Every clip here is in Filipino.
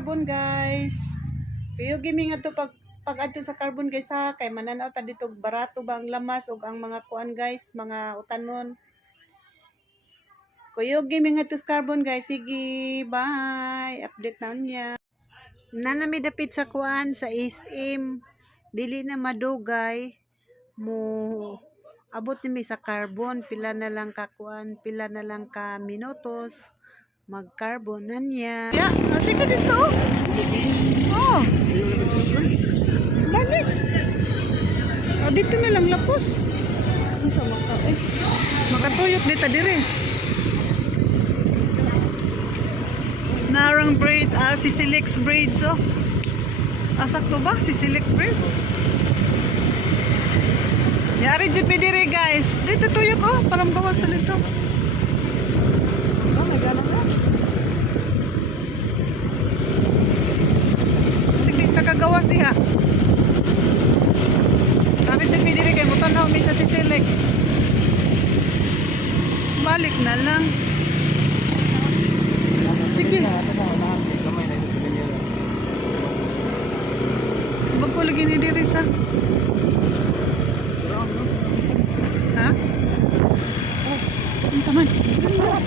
carbon guys. Kayo gimi nga to pag adto sa carbon guys ha, kay mananaw ta dito barato ba ang lamas ug ang mga kuan guys, mga utanon. Kayo gimi nga to sa carbon guys. Sige, bye. Update na niya. Nanami dapit sa kuan sa SM. Dili na madugay mo abot nimi sa carbon, pila na lang ka kuan, pila na lang ka minutos mag-carbonan niya. Ya, kasi ka dito. Oh. Balik. Oh, dito na lang lapos. Ang sama ka eh. Makatuyok dito dire. Narang braids, si Silex braids oh. Sakto ba? Si Silex braids. Yari jud mi dire guys. Dito tuyok oh, parang gawas na dito. Oh, may ganang na. Sige, nakagawas diha. Yari jud mi dire kay mutanaw mi sa si Silex. Balik na lang. Sige. Bago lagi ni diri sa. Ha? Oh, unsa man? Oh.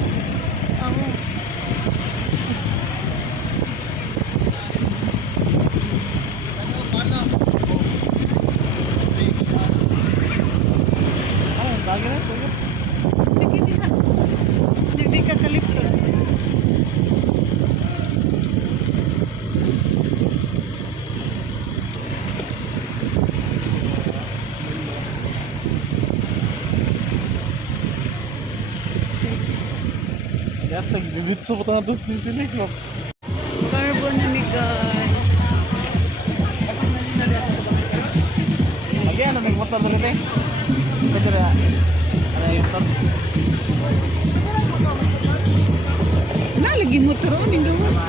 Sige diha. Hindi ka kalipto. Dito pa na to si Silex mo. Carbon na mi guys. Lagi ano may motor dito eh. Dito na. Ano yung motor? Nalagi motor o ning gawas.